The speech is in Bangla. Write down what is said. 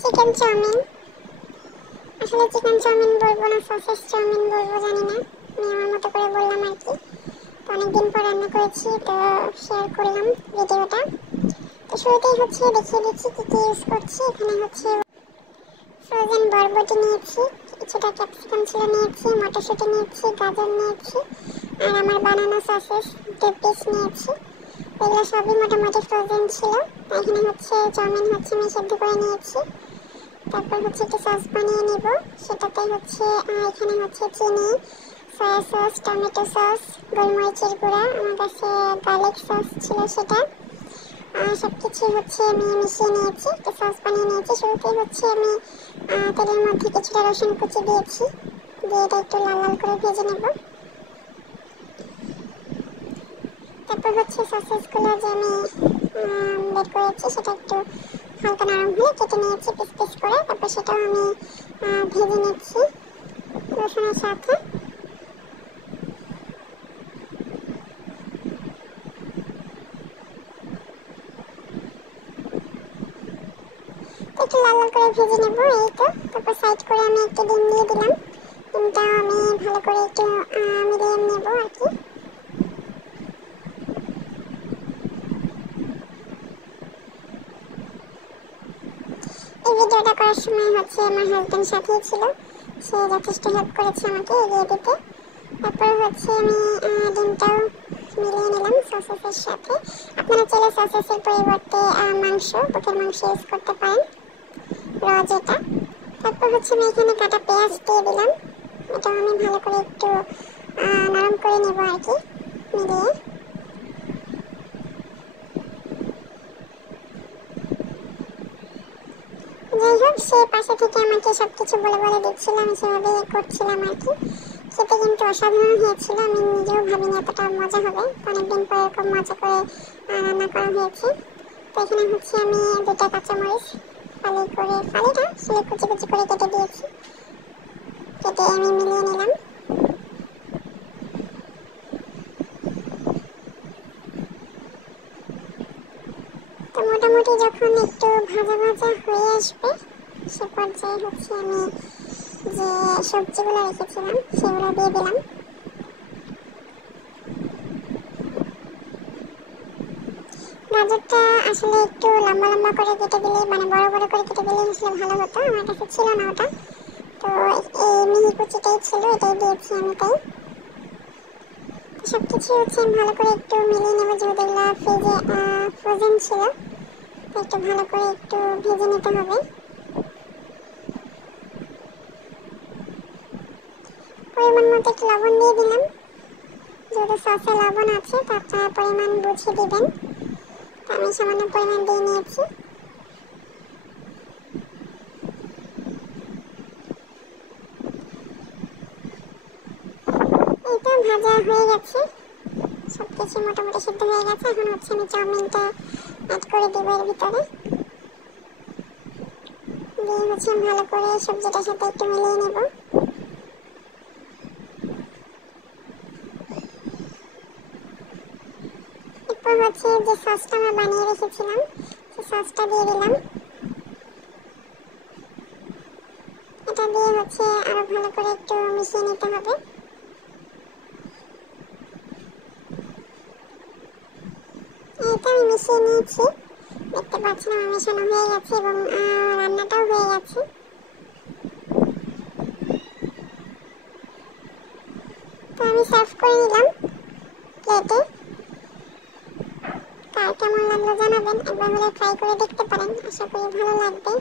Chicken chow mein. আসলে চিকেন চাউমিন বলবো না সসেস চাউমিন বলবো জানি না, আমি আমার মতো করে বললাম আর কি। তো অনেকদিন পর রান্না করেছি, তো শেয়ার করলাম ভিডিওটা। তো শুরুতেই হচ্ছে দেখিয়ে দিচ্ছি কী কী ইউজ করছি। এখানে হচ্ছে ফ্রোজেন বরবটি নিয়েছি, কিছুটা ক্যাপসিকাম ছিল নিয়েছি, মটরশুঁটি নিয়েছি, গাজর নিয়েছি, আর আমার বানানো সসেস 2 পিস নিয়েছি। এগুলো সবই মোটামুটি ফ্রোজেন ছিল। এখানে হচ্ছে চাউমিন হচ্ছে আমি সেদ্ধ করে নিয়েছি। তারপর হচ্ছে একটু সস বানিয়ে নেব, সেটাতে হচ্ছে এখানে হচ্ছে চিনি, সয়া সস, টমেটো সস, গোলমরিচের গুঁড়া, আমার কাছে গার্লিক সস ছিল সেটা, সব কিছু হচ্ছে আমি মিশিয়ে নিয়েছি, একটু সস বানিয়ে নিয়েছি। শুরুতেই হচ্ছে আমি তেলের মধ্যে কিছুটা রসুন কুচি দিয়েছি, দিয়ে এটা একটু লাল লাল করে ভেজে নেব। তারপর হচ্ছে সসেসগুলো যে আমি বের করেছি সেটা একটু হালকা নরম হয়ে কেটে নিয়েছি পিস পিস করে। তারপর সেটাও আমি ভেজে নিচ্ছি রসুনের সাথে। একটু লাল লাল করে ভেজে নেব, এই তো। তারপর সাইড করে আমি একটা ডিম দিয়ে দিলাম, ডিমটাও আমি ভালো করে একটু মিলিয়ে নেব আর কি। এই ভিডিওটা করার সময় হচ্ছে আমার হাজব্যান্ড সাথেই ছিল, সে যথেষ্ট হেল্প করেছে আমাকে এগিয়ে দিতে। তারপর হচ্ছে আমি ডিমটাও মিলিয়ে নিলাম সসেসের সাথে। আপনারা চাইলে সসেসের পরিবর্তে মাংস, বুকের মাংস ইউজ করতে পারেন, র যেটা। তারপর হচ্ছে আমি এখানে কাটা পেঁয়াজ দিয়ে দিলাম, এটা আমি ভালো করে একটু নরম করে নেব আর কি মিলিয়ে। যাই হোক, সে পাশে থেকে আমাকে সব কিছু বলে বলে দিচ্ছিল, আমি সেভাবেই করছিলাম আর কি। খেতে কিন্তু অসাধারণ হয়েছিল, আমি নিজেও ভাবিনি এতটা মজা হবে। অনেকদিন পরে এরকম মজা করে রান্না করা হয়েছে। তো এখানে হচ্ছে আমি 2টা কাঁচামরিচ ফালিটা আসলে কুচি কুচি করে কেটে দিয়েছি, কেটে আমি মিলিয়ে নিলাম। তো মোটামুটি যখন একটু ভাজা ভাজা হয়ে আসবে সে পর্যায়ে হচ্ছে আমি যে সবজিগুলো রেখেছিলাম সেগুলো দিয়ে দিলাম। গাজরটা আসলে একটু লম্বা লম্বা করে কেটে দিলে, মানে বড় বড় করে কেটে দিলে আসলে ভালো হতো, আমার কাছে ছিল না ওটা। তো এই মিহি কুচিটাই ছিল, এটাই দিয়েছি আমি। তাই সব কিছু হচ্ছে আমি ভালো করে একটু মিলিয়ে নেবো, যেহেতু এগুলো ফ্রোজেন ছিল, তো একটু ভালো করে একটু ভেজে নিতে হবে। পরিমাণ মতো একটু লবণ দিয়ে দিলাম, যেহেতু সসে লবণ আছে তো আপনারা পরিমাণ বুঝে দিবেন। তো আমি সামান্য পরিমাণ দিয়ে নিয়েছি। এইটা ভাজা হয়ে গেছে, সব কিছু মোটামুটি সিদ্ধ হয়ে গেছে। এখন হচ্ছে আমি চাউমিনটা অ্যাড করে দেবো এর ভিতরে, দিয়ে হচ্ছে আমি ভালো করে সবজিটার সাথে একটু মিলিয়ে নেব। এরপর হচ্ছে যে সসটা আমরা বানিয়ে রেখেছিলাম সেই সসটা দিয়ে দিলাম, এটা দিয়ে হচ্ছে আরো ভালো করে একটু মিশিয়ে নিতে হবে। এটা আমি মিশিয়ে নিয়েছি, দেখতে পাচ্ছেন আমার মেশানো হয়ে গেছে এবং রান্নাটাও হয়ে গেছে। তো আমি সার্ভ করে নিলাম প্লেটে। কার কেমন লাগলো জানাবেন, একবার হলে ট্রাই করে দেখতে পারেন, আশা করি ভালো লাগবে।